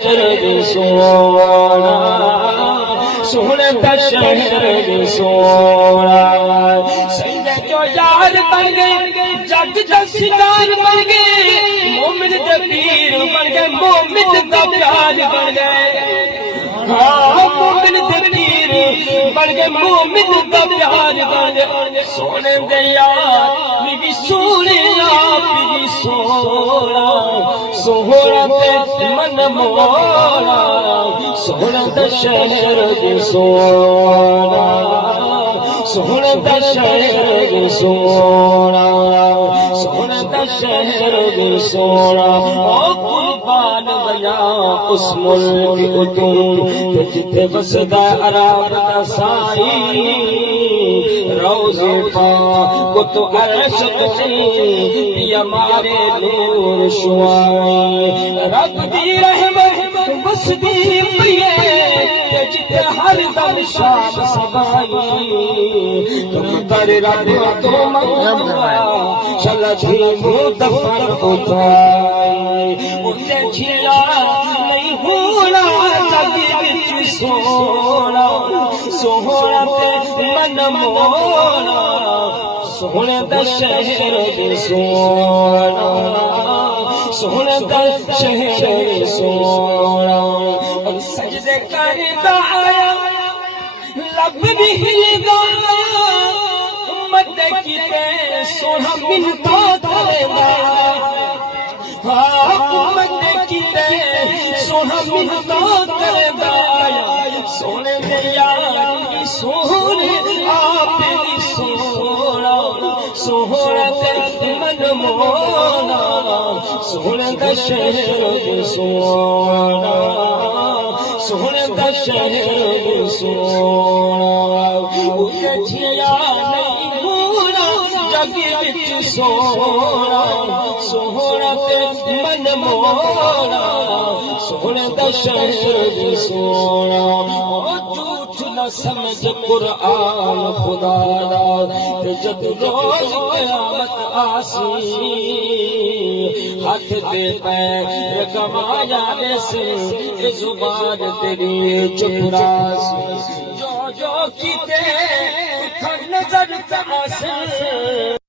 सोना सोने दा शहर सोना सैयद जो यार बन गए जग दा सितार बन गए मोमिन दे पीर बन गए मोमिन दा प्यार बन गए हाँ मोमिन दे पीर बन गए मोमिन दा प्यार बन गए सोने दे यार मिगी सोने मिगी सोना सोहरा ते मन मोरा सोहरा दा शहर सोना सोहरा दा शहर सोना सोहरा दा शहर सोना ओ कुर्बान गया उस मुल्क तुम जिथे बसदा अरब दा साई रोज़े पाक तो अर्श ते हमारे नूर शुआई रब दी रहमत बसदी पिए जिते हर दम शाम सबाई तुम कर रब तो मंगवा चला झीमो दफन उठाई उते झिला नहीं होना जग विच सोना सोहरा ते मन मोरा सोहने दा शहर सोना सोहने दा शहर सोना सजदे करदा आया लब भी हिलदा उम्मत किते सोना मिनता करदा हाँ उम्मत किते सोना मिनता करदा सोने दे यार सोने आप सोना सोहरा ते मन मोना सोहरा दा शहर सोना सोहरा दा शहर सोना उते झिया नहीं होना जग विच सोना सोहरा ते मन मोना सोहरा दा शहर सोना झूठ न समझ कुरान खुदा दा ते जद रोज क़यामत आसी हाथ दे पैर कमाया दे सिर जुबान तेरी चुपरासी जो जो कीते नजर तमाशा